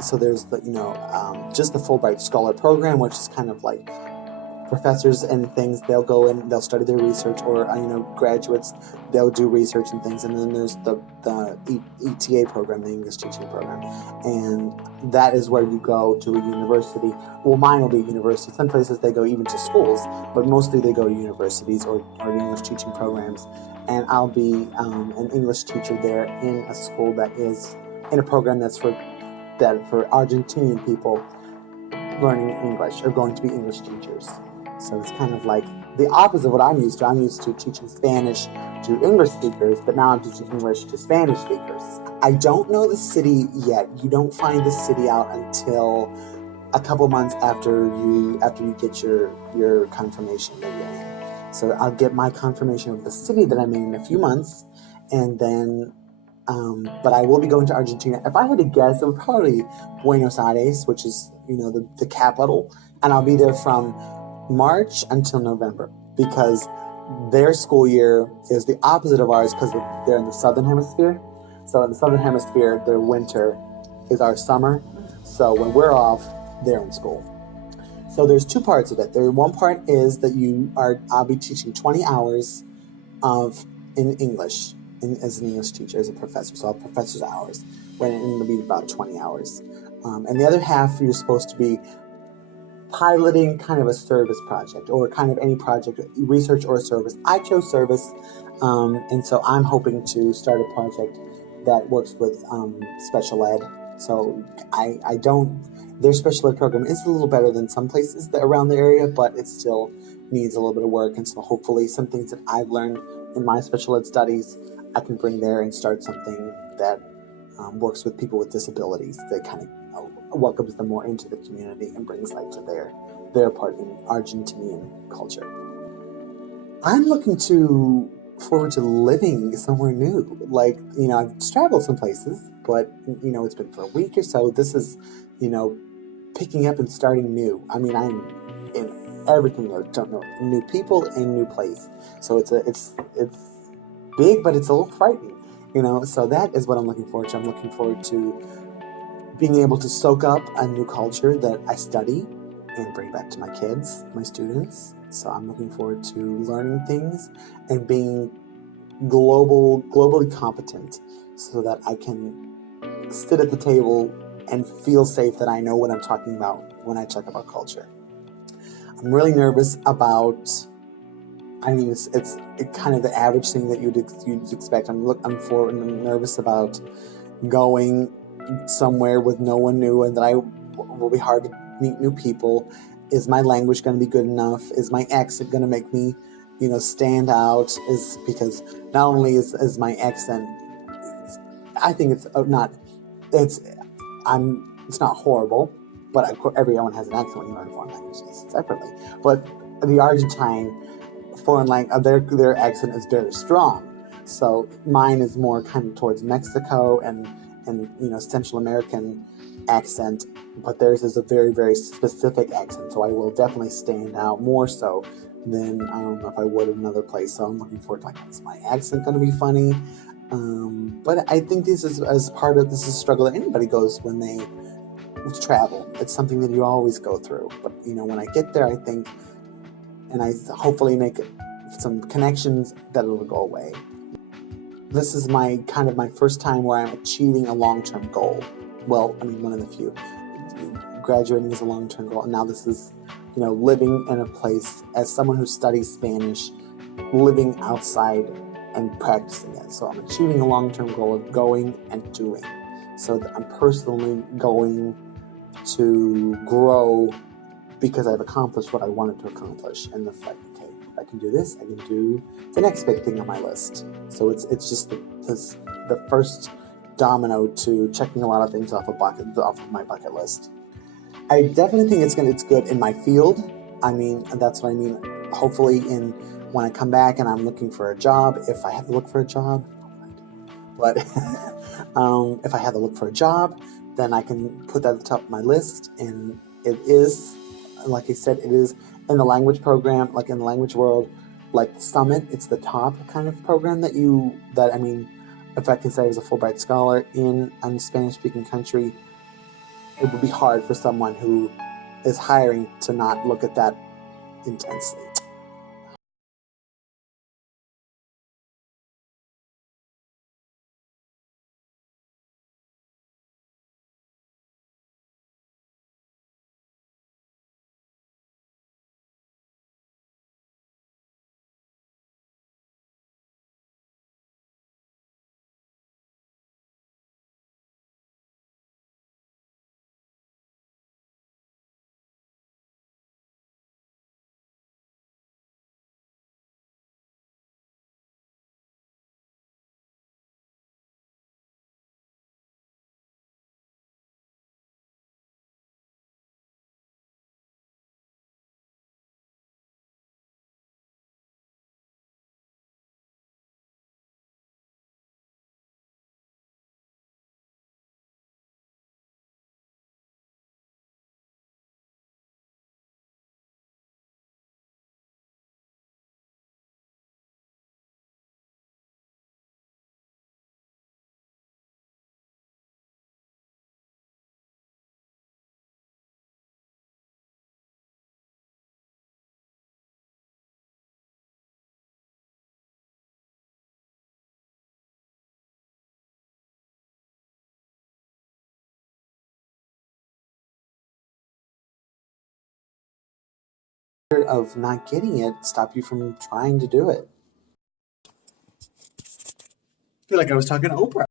so there's the, just the Fulbright Scholar program, which is kind of like professors and things, they'll go in, they'll study their research, or graduates, they'll do research and things. And then there's the ETA program, the English teaching program, and that is where you go to a university. Well, mine will be a university. Some places they go even to schools, but mostly they go to universities or English teaching programs. And I'll be an English teacher there in a school that is in a program that's for Argentinian people learning English or going to be English teachers. So it's kind of like the opposite of what I'm used to. I'm used to teaching Spanish to English speakers, but now I'm teaching English to Spanish speakers. I don't know the city yet. You don't find the city out until a couple months after you get your confirmation that you're in. So I'll get my confirmation of the city that I'm in a few months, and then but I will be going to Argentina. If I had to guess, it would probably be Buenos Aires, which is the capital, and I'll be there from March until November, because their school year is the opposite of ours because they're in the southern hemisphere. So in the southern hemisphere, their winter is our summer. So when we're off, they're in school. So there's two parts of it. One part is that I'll be teaching 20 hours in English as an English teacher, as a professor. So I'll have professor's hours, when it'll be about 20 hours. And the other half, you're supposed to be piloting kind of a service project, or kind of any project, research or service. I chose service, and so I'm hoping to start a project that works with special ed. So their special ed program is a little better than some places around the area, but it still needs a little bit of work. And so hopefully some things that I've learned in my special ed studies, I can bring there and start something that works with people with disabilities, that kind of welcomes them more into the community and brings light to their part in Argentinian culture. I'm looking forward to living somewhere new. Like, I've traveled some places, but, it's been for a week or so. This is, picking up and starting new. I mean, I'm in everything new. Don't know, new people and new place. So it's big, but it's a little frightening, So that is what I'm looking forward to. I'm looking forward to being able to soak up a new culture that I study and bring back to my kids, my students. So I'm looking forward to learning things and being globally competent, so that I can sit at the table and feel safe that I know what I'm talking about when I talk about culture. I'm really nervous about, it's kind of the average thing that you'd expect. I'm nervous about going somewhere with no one new, and that I will be hard to meet new people. Is my language going to be good enough? Is my accent going to make me, stand out? Is because not only is my accent, I think it's not horrible, but of course everyone has an accent when you learn foreign languages separately. But the Argentine foreign language, their accent is very strong. So mine is more kind of towards Mexico and Central American accent, but theirs is a very, very specific accent. So I will definitely stand out more so than if I would in another place. So I'm looking forward to, is my accent going to be funny? But I think this is a struggle that anybody goes when they travel. It's something that you always go through. But when I get there, I think, and I hopefully make some connections, that it'll go away. This is my first time where I'm achieving a long-term goal. Well, one of the few. Graduating is a long-term goal, and now this is, living in a place as someone who studies Spanish, living outside and practicing it. So I'm achieving a long-term goal of going and doing. So that I'm personally going to grow because I've accomplished what I wanted to accomplish. And if I can do this, I can do the next big thing on my list. So it's just the first domino to checking a lot of things off of my bucket list. I definitely think it's good in my field. That's what I mean. Hopefully when I come back and I'm looking for a job, if I have to look for a job, but if I have to look for a job, then I can put that at the top of my list. And it is, like I said, it is in the language program, like in the language world, like Summit, it's the top kind of program if I can say I was a Fulbright scholar in a Spanish-speaking country, it would be hard for someone who is hiring to not look at that intensely. Of not getting it stop you from trying to do it. I feel like I was talking to Oprah.